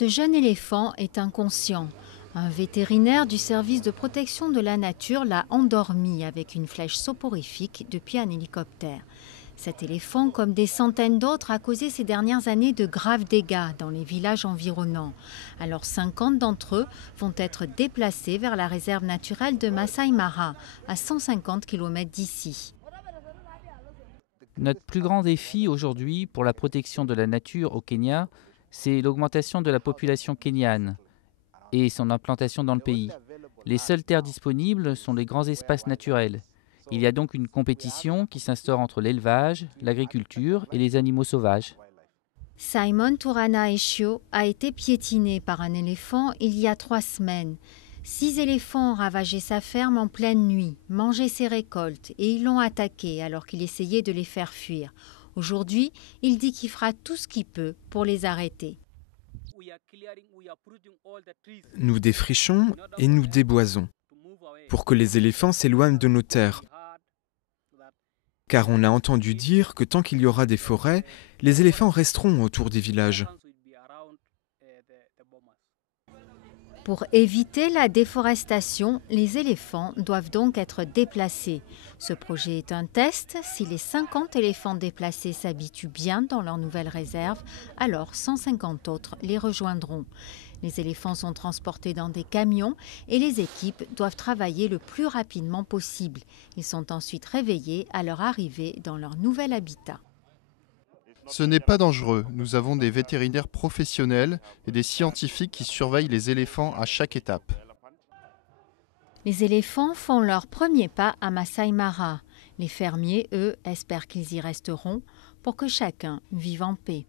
Ce jeune éléphant est inconscient. Un vétérinaire du service de protection de la nature l'a endormi avec une flèche soporifique depuis un hélicoptère. Cet éléphant, comme des centaines d'autres, a causé ces dernières années de graves dégâts dans les villages environnants. Alors 50 d'entre eux vont être déplacés vers la réserve naturelle de Masai Mara, à 150 km d'ici. Notre plus grand défi aujourd'hui pour la protection de la nature au Kenya, c'est l'augmentation de la population kenyane et son implantation dans le pays. Les seules terres disponibles sont les grands espaces naturels. Il y a donc une compétition qui s'instaure entre l'élevage, l'agriculture et les animaux sauvages. Simon Turana Eshio a été piétiné par un éléphant il y a 3 semaines. 6 éléphants ont ravagé sa ferme en pleine nuit, mangé ses récoltes et ils l'ont attaqué alors qu'il essayait de les faire fuir. Aujourd'hui, il dit qu'il fera tout ce qu'il peut pour les arrêter. Nous défrichons et nous déboisons pour que les éléphants s'éloignent de nos terres. Car on a entendu dire que tant qu'il y aura des forêts, les éléphants resteront autour des villages. Pour éviter la déforestation, les éléphants doivent donc être déplacés. Ce projet est un test. Si les 50 éléphants déplacés s'habituent bien dans leur nouvelle réserve, alors 150 autres les rejoindront. Les éléphants sont transportés dans des camions et les équipes doivent travailler le plus rapidement possible. Ils sont ensuite réveillés à leur arrivée dans leur nouvel habitat. Ce n'est pas dangereux. Nous avons des vétérinaires professionnels et des scientifiques qui surveillent les éléphants à chaque étape. Les éléphants font leur premier pas à Masai Mara. Les fermiers, eux, espèrent qu'ils y resteront pour que chacun vive en paix.